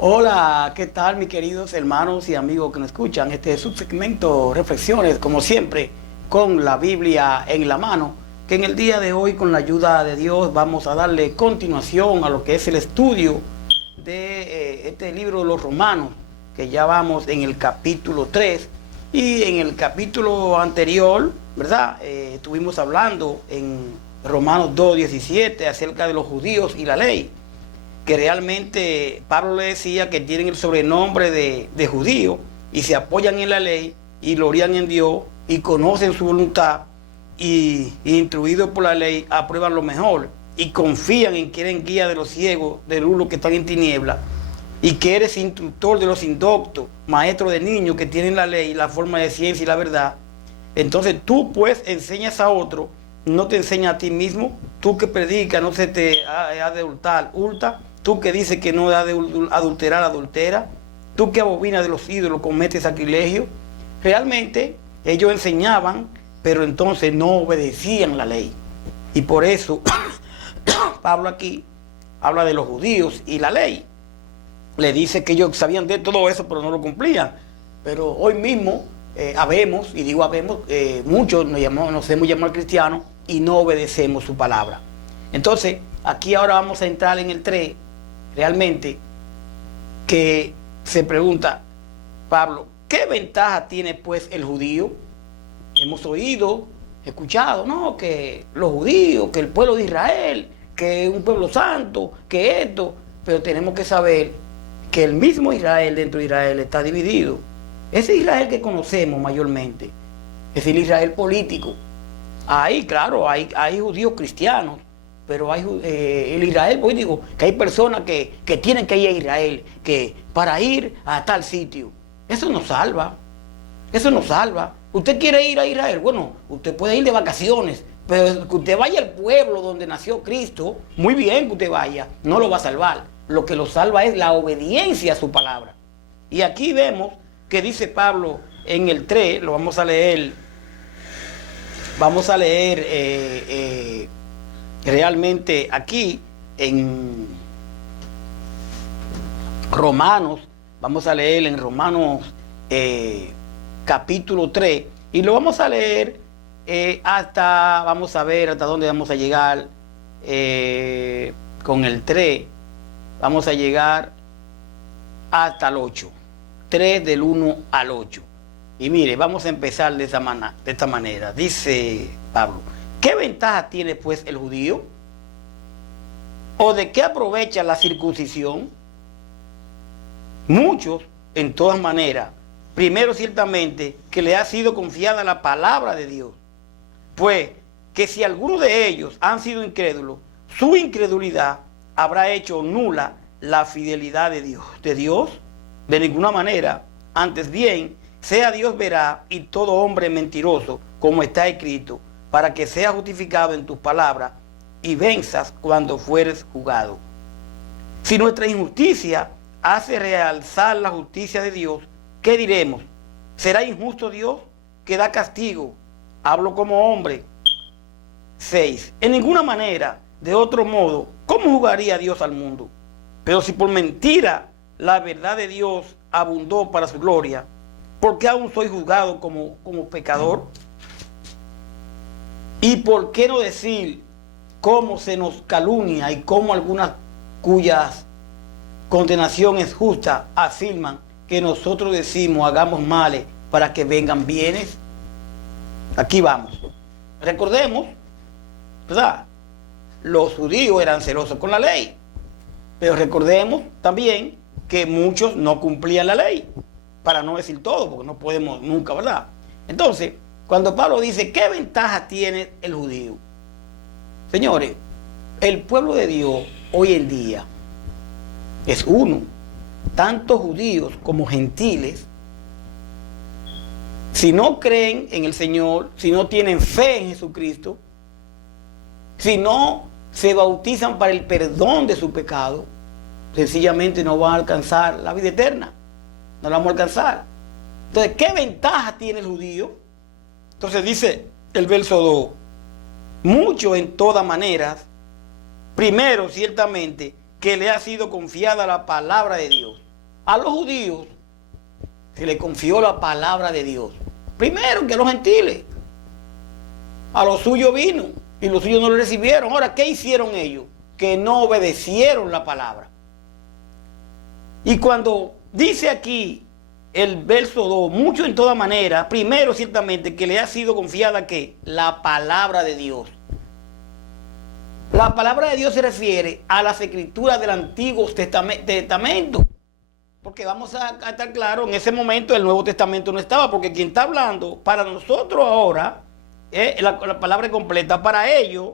Hola, ¿qué tal mis queridos hermanos y amigos que nos escuchan? Este es su segmento Reflexiones, como siempre, con la Biblia en la mano, que en el día de hoy, con la ayuda de Dios, vamos a darle continuación a lo que es el estudio de este libro de los Romanos, que ya vamos en el capítulo 3, y en el capítulo anterior, ¿verdad? Estuvimos hablando en Romanos 2:17 acerca de los judíos y la ley, que realmente Pablo le decía que tienen el sobrenombre de judío y se apoyan en la ley y glorían en Dios y conocen su voluntad y instruidos por la ley aprueban lo mejor y confían en que eres guía de los ciegos, de los que están en tinieblas, y que eres instructor de los indoctos, maestro de niños que tienen la ley, la forma de ciencia y la verdad. Entonces tú pues enseñas a otro, no te enseñas a ti mismo. Tú que predicas, no se te ha de hurtar, hurta. Tú que dices que no ha de adulterar, adultera. Tú que abominas de los ídolos, cometes sacrilegio. Realmente ellos enseñaban, pero entonces no obedecían la ley. Y por eso Pablo aquí habla de los judíos y la ley. Le dice que ellos sabían de todo eso, pero no lo cumplían. Pero hoy mismo habemos, y digo habemos, muchos nos hemos llamado cristianos y no obedecemos su palabra. Entonces, aquí ahora vamos a entrar en el 3, realmente, que se pregunta Pablo, ¿qué ventaja tiene pues el judío? Hemos oído, escuchado, ¿no? Que los judíos, que el pueblo de Israel, que es un pueblo santo, que esto, pero tenemos que saber que el mismo Israel dentro de Israel está dividido. Ese Israel que conocemos mayormente es el Israel político. Ahí, claro, hay judíos cristianos, pero hay el Israel político, que hay personas que tienen que ir a Israel, que para ir a tal sitio. Eso no salva, eso no salva. Usted quiere ir a Israel, bueno, usted puede ir de vacaciones, pero que usted vaya al pueblo donde nació Cristo, muy bien que usted vaya, no lo va a salvar. Lo que lo salva es la obediencia a su palabra. Y aquí vemos que dice Pablo en el 3, lo vamos a leer, realmente aquí en Romanos, vamos a leer en Romanos capítulo 3, y lo vamos a leer vamos a ver hasta dónde vamos a llegar con el 3. Vamos a llegar hasta el 8. 3 del 1 al 8. Y mire, vamos a empezar de esta manera. Dice Pablo, ¿qué ventaja tiene pues el judío? ¿O de qué aprovecha la circuncisión? Muchos, en todas maneras. Primero, ciertamente, que le ha sido confiada la palabra de Dios. Pues que si alguno de ellos han sido incrédulos, su incredulidad habrá hecho nula la fidelidad de Dios. ¿De Dios? De ninguna manera. Antes bien, sea Dios verá y todo hombre mentiroso, como está escrito, para que sea justificado en tus palabras y venzas cuando fueres juzgado. Si nuestra injusticia hace realzar la justicia de Dios, ¿qué diremos? ¿Será injusto Dios que da castigo? Hablo como hombre. 6. En ninguna manera, de otro modo, ¿cómo jugaría Dios al mundo? Pero si por mentira la verdad de Dios abundó para su gloria, ¿por qué aún soy juzgado como pecador? ¿Y por qué no decir cómo se nos calumnia y cómo algunas cuyas condenación es justa afirman que nosotros decimos hagamos males para que vengan bienes? Aquí vamos. Recordemos, ¿verdad? Los judíos eran celosos con la ley, pero recordemos también que muchos no cumplían la ley, para no decir todo, porque no podemos nunca, ¿verdad? Entonces, cuando Pablo dice, ¿qué ventaja tiene el judío? Señores, el pueblo de Dios hoy en día es uno, tanto judíos como gentiles. Si no creen en el Señor, si no tienen fe en Jesucristo, si no se bautizan para el perdón de su pecado, sencillamente no van a alcanzar la vida eterna. No la vamos a alcanzar. Entonces, ¿qué ventaja tiene el judío? Entonces dice el verso 2, mucho en todas maneras, primero ciertamente que le ha sido confiada la palabra de Dios. a los judíos se les confió la palabra de Dios. Primero que a los gentiles. A los suyos vino y los suyos no lo recibieron. Ahora, ¿qué hicieron ellos? Que no obedecieron la palabra. Y cuando dice aquí el verso 2, mucho en toda manera, primero ciertamente que le ha sido confiada que la palabra de Dios. La palabra de Dios se refiere a las escrituras del Antiguo Testamento. Porque vamos a estar claros, en ese momento el Nuevo Testamento no estaba, porque quien está hablando para nosotros ahora, la palabra completa, para ellos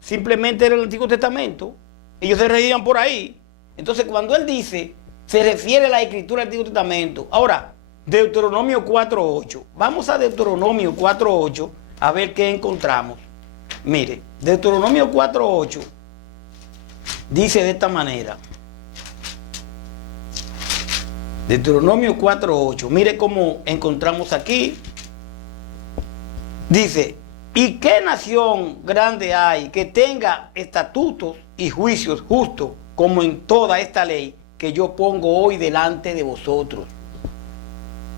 simplemente era el Antiguo Testamento. Ellos se reían por ahí. Entonces cuando él dice, se refiere a la escritura del Antiguo Testamento. Ahora, Deuteronomio 4.8. Vamos a Deuteronomio 4.8 a ver qué encontramos. Mire, Deuteronomio 4.8 dice de esta manera. Deuteronomio 4.8. Mire cómo encontramos aquí. Dice, ¿y qué nación grande hay que tenga estatutos y juicios justos como en toda esta ley que yo pongo hoy delante de vosotros?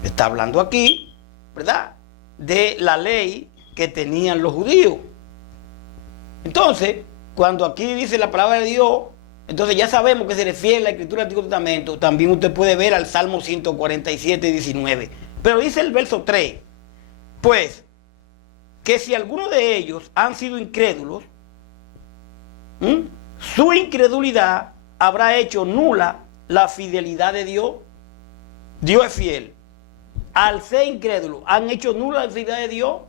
Está hablando aquí, ¿verdad?, de la ley que tenían los judíos. Entonces, cuando aquí dice la palabra de Dios, entonces ya sabemos que se refiere a la escritura del Antiguo Testamento. También usted puede ver al Salmo 147, 19. Pero dice el verso 3, pues, que si alguno de ellos han sido incrédulos, su incredulidad habrá hecho nula la fidelidad de Dios. Dios es fiel. Al ser incrédulos, han hecho nula la fidelidad de Dios.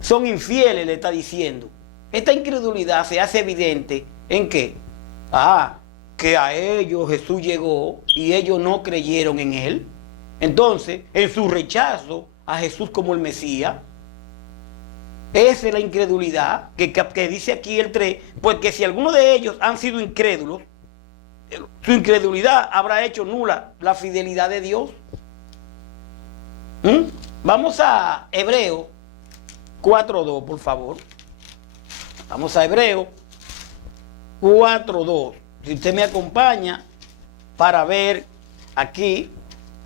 Son infieles, le está diciendo. Esta incredulidad se hace evidente en qué. Que a ellos Jesús llegó y ellos no creyeron en él. Entonces, en su rechazo a Jesús como el Mesías, esa es la incredulidad que dice aquí el 3, pues que si alguno de ellos han sido incrédulos, su incredulidad habrá hecho nula la fidelidad de Dios. Vamos a Hebreos 4.2, por favor. Vamos a Hebreos 4.2. Si usted me acompaña para ver aquí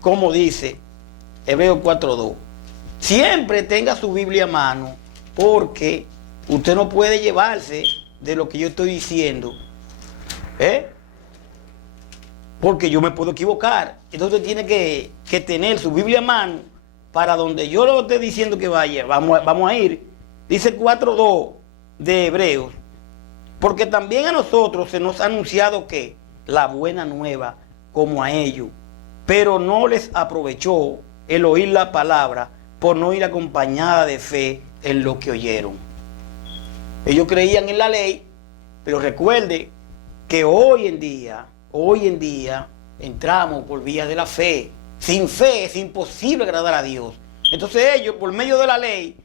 cómo dice Hebreos 4.2. Siempre tenga su Biblia a mano, porque usted no puede llevarse de lo que yo estoy diciendo. Porque yo me puedo equivocar. Entonces usted tiene que tener su Biblia a mano para donde yo lo esté diciendo que vaya. Vamos a ir. Dice 4.2 de Hebreos. Porque también a nosotros se nos ha anunciado que la buena nueva como a ellos, pero no les aprovechó el oír la palabra por no ir acompañada de fe en lo que oyeron. Ellos creían en la ley, pero recuerde que hoy en día entramos por vía de la fe. Sin fe es imposible agradar a Dios. Entonces ellos por medio de la ley,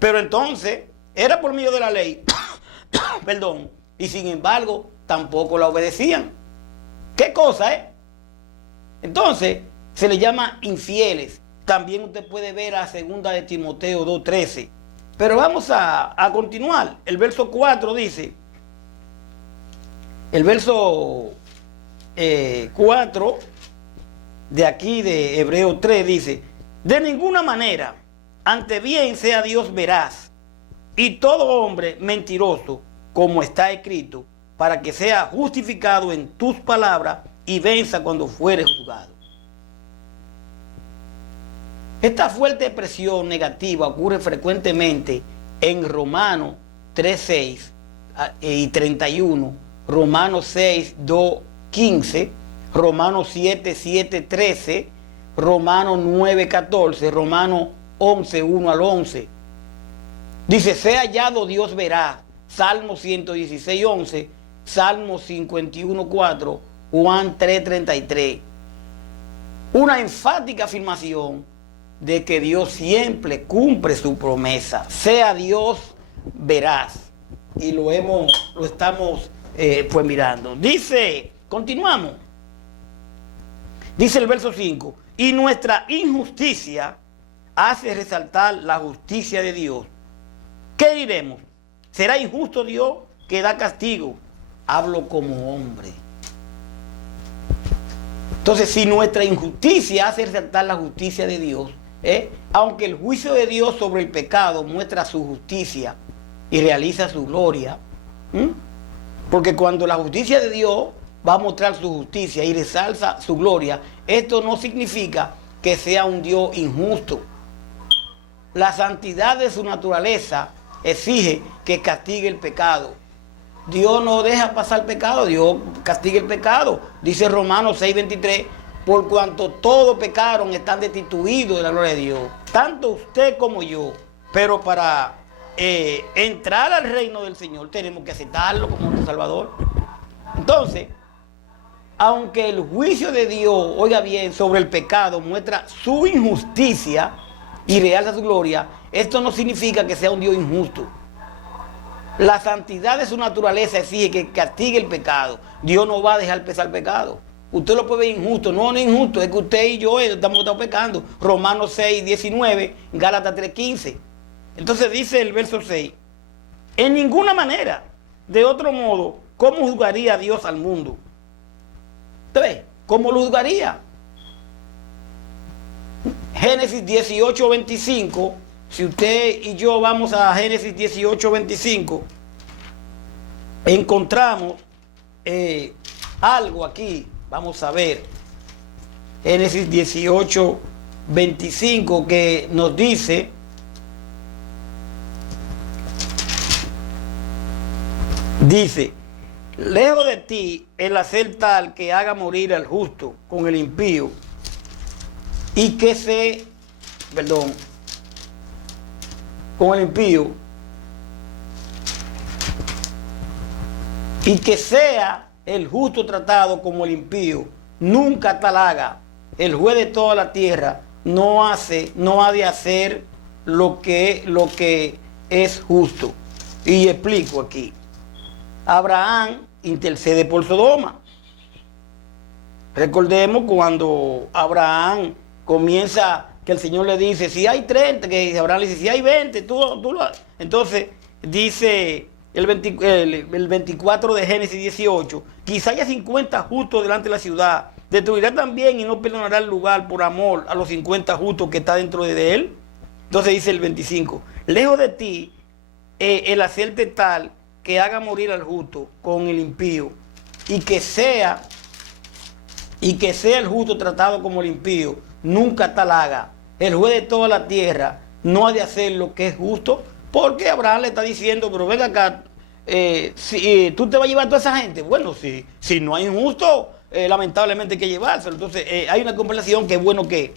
pero entonces era por medio de la ley, perdón, y sin embargo tampoco la obedecían. ¿Qué cosa, Entonces se les llama infieles. También usted puede ver a 2 de Timoteo 2.13. Pero vamos a continuar. El verso 4 dice, el verso 4 de aquí de Hebreos 3 dice, de ninguna manera, ante bien sea Dios veraz y todo hombre mentiroso, como está escrito, para que sea justificado en tus palabras y venza cuando fuere juzgado. Esta fuerte expresión negativa ocurre frecuentemente en Romanos 3.6 y 31, Romanos 6.2.15, Romanos 7.7.13, Romanos 9.14, Romanos 11.1 al 11. Dice, sea hallado Dios veraz, Salmo 116.11, Salmo 51.4, Juan 3.33. Una enfática afirmación de que Dios siempre cumple su promesa. Sea Dios veraz. Y lo estamos pues mirando. Dice, continuamos. Dice el verso 5, y nuestra injusticia hace resaltar la justicia de Dios. ¿Qué diremos? ¿Será injusto Dios que da castigo hablo como hombre. Entonces, si nuestra injusticia hace resaltar la justicia de Dios, aunque el juicio de Dios sobre el pecado muestra su justicia y realiza su gloria, porque cuando la justicia de Dios va a mostrar su justicia y resalza su gloria, esto no significa que sea un Dios injusto. La santidad de su naturaleza exige que castigue el pecado. Dios no deja pasar el pecado, Dios castiga el pecado. Dice Romanos 6:23, por cuanto todos pecaron, están destituidos de la gloria de Dios, tanto usted como yo. Pero para entrar al reino del Señor tenemos que aceptarlo como nuestro Salvador. Entonces, aunque el juicio de Dios, oiga bien, sobre el pecado muestra su injusticia y realza su gloria, esto no significa que sea un Dios injusto. La santidad de su naturaleza exige que castigue el pecado. Dios no va a dejar pesar el pecado. Usted lo puede ver injusto. No, no es injusto, es que usted y yo estamos pecando. Romanos 6:19, Gálatas 3:15. Entonces dice el verso 6, en ninguna manera, de otro modo, ¿cómo juzgaría Dios al mundo? ¿Usted ve? ¿Cómo lo juzgaría? Génesis 18:25. Si usted y yo vamos a Génesis 18:25, encontramos algo aquí. Vamos a ver. Génesis 18:25 que nos dice, lejos de ti el hacer tal que haga morir al justo con el impío y que con el impío, y que sea el justo tratado como el impío, nunca tal haga. El juez de toda la tierra no ha de hacer lo que es justo. Y explico aquí. Abraham intercede por Sodoma. Recordemos cuando Abraham comienza, que el Señor le dice, si hay 30, que Abraham le dice, si hay 20, tú lo haces. Entonces dice el 24 de Génesis 18, quizá haya 50 justos delante de la ciudad, destruirá también y no perdonará el lugar por amor a los 50 justos que está dentro de él. Entonces dice el 25, lejos de ti el hacerte tal que haga morir al justo con el impío y que sea el justo tratado como el impío, nunca tal haga. El juez de toda la tierra no ha de hacer lo que es justo, porque Abraham le está diciendo, pero venga acá, tú te vas a llevar a toda esa gente. Bueno, si no hay injusto, lamentablemente hay que llevárselo. Entonces hay una conversación que es bueno que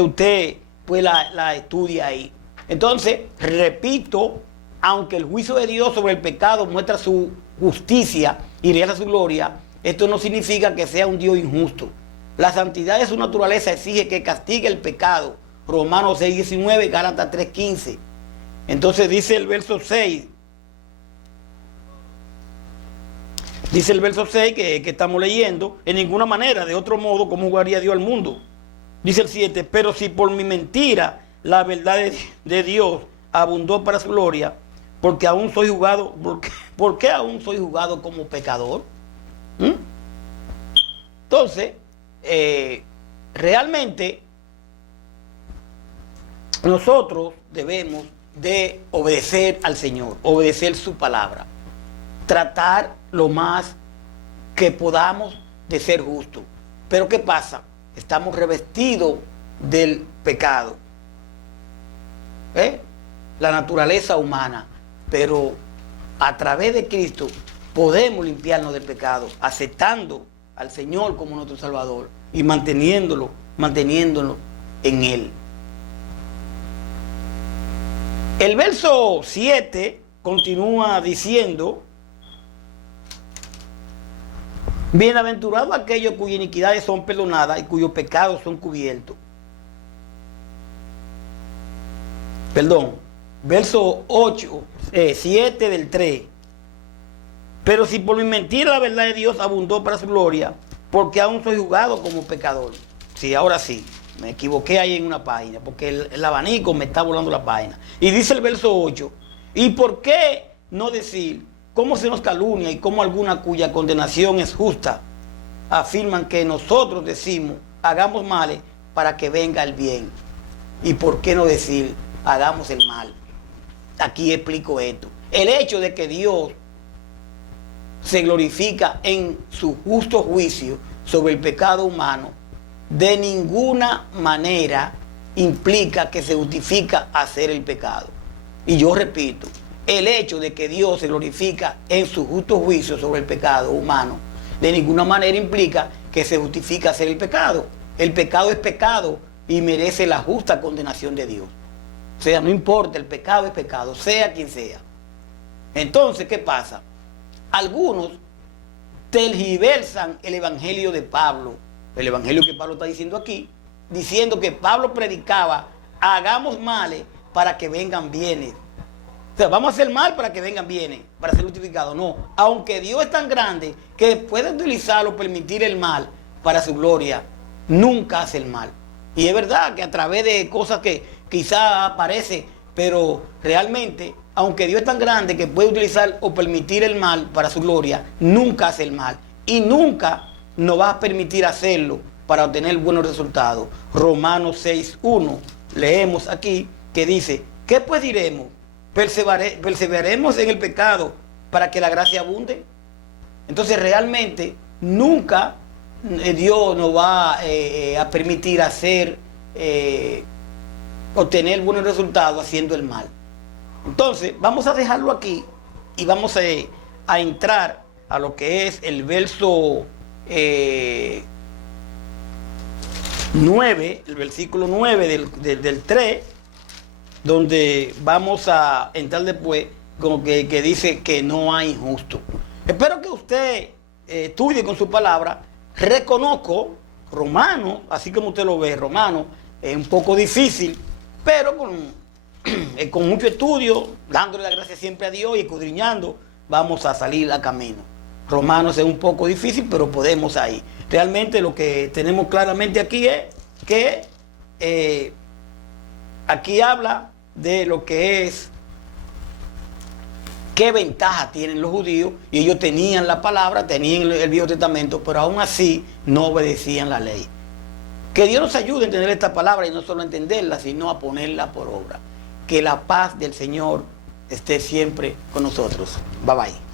usted pues la estudie ahí. Entonces, repito, aunque el juicio de Dios sobre el pecado muestra su justicia y realza su gloria, esto no significa que sea un Dios injusto. La santidad de su naturaleza exige que castigue el pecado. Romanos 6:19, Gálatas 3:15. Entonces dice el verso 6. Dice el verso 6 que estamos leyendo, en ninguna manera, de otro modo, ¿cómo jugaría Dios al mundo? Dice el 7, pero si por mi mentira la verdad de Dios abundó para su gloria, porque aún soy juzgado, ¿por qué aún soy juzgado como pecador? Entonces, realmente nosotros debemos de obedecer al Señor, obedecer su palabra, tratar lo más que podamos de ser justos. Pero ¿qué pasa? Estamos revestidos del pecado, la naturaleza humana, pero a través de Cristo podemos limpiarnos del pecado, aceptando al Señor como nuestro Salvador y manteniéndolo en Él. El verso 7 continúa diciendo, bienaventurados aquellos cuyas iniquidades son perdonadas y cuyos pecados son cubiertos. Verso 7 del 3. Pero si por mi mentira la verdad de Dios abundó para su gloria, porque aún soy juzgado como pecador. Sí, ahora sí, me equivoqué ahí en una página, porque el abanico me está volando la página. Y dice el verso 8, ¿y por qué no decir cómo se nos calumnia y cómo alguna cuya condenación es justa afirman que nosotros decimos, hagamos males para que venga el bien. ¿Y por qué no decir, hagamos el mal? Aquí explico esto. El hecho de que Dios se glorifica en su justo juicio sobre el pecado humano, de ninguna manera implica que se justifica hacer el pecado. Y yo repito, el hecho de que Dios se glorifica en su justo juicio sobre el pecado humano, de ninguna manera implica que se justifica hacer el pecado. El pecado es pecado y merece la justa condenación de Dios. O sea, no importa, el pecado es pecado, sea quien sea. Entonces, ¿qué pasa? Algunos tergiversan el evangelio de Pablo, el evangelio que Pablo está diciendo aquí, diciendo que Pablo predicaba, hagamos males para que vengan bienes. O sea, vamos a hacer mal para que vengan bienes, para ser justificados. No, aunque Dios es tan grande que puede utilizarlo, permitir el mal para su gloria, nunca hace el mal. Y es verdad que a través de cosas que quizá aparece, pero realmente, aunque Dios es tan grande que puede utilizar o permitir el mal para su gloria, nunca hace el mal. Y nunca nos va a permitir hacerlo para obtener buenos resultados. Romanos 6:1, leemos aquí que dice, ¿qué pues diremos? ¿Perseveraremos en el pecado para que la gracia abunde? Entonces realmente nunca Dios nos va a permitir obtener buenos resultados haciendo el mal. Entonces vamos a dejarlo aquí y vamos a entrar a lo que es el verso 9, el versículo 9 del 3, donde vamos a entrar después con que dice que no hay injusto. Espero que usted estudie con su palabra. Reconozco, Romano, así como usted lo ve, Romano, es un poco difícil, pero con mucho estudio, dándole la gracia siempre a Dios y escudriñando, vamos a salir a camino. Romanos es un poco difícil, pero podemos ahí. Realmente lo que tenemos claramente aquí es que aquí habla de lo que es, qué ventaja tienen los judíos, y ellos tenían la palabra, tenían el Viejo Testamento, pero aún así no obedecían la ley. Que Dios nos ayude a entender esta palabra y no solo a entenderla, sino a ponerla por obra. Que la paz del Señor esté siempre con nosotros. Bye bye.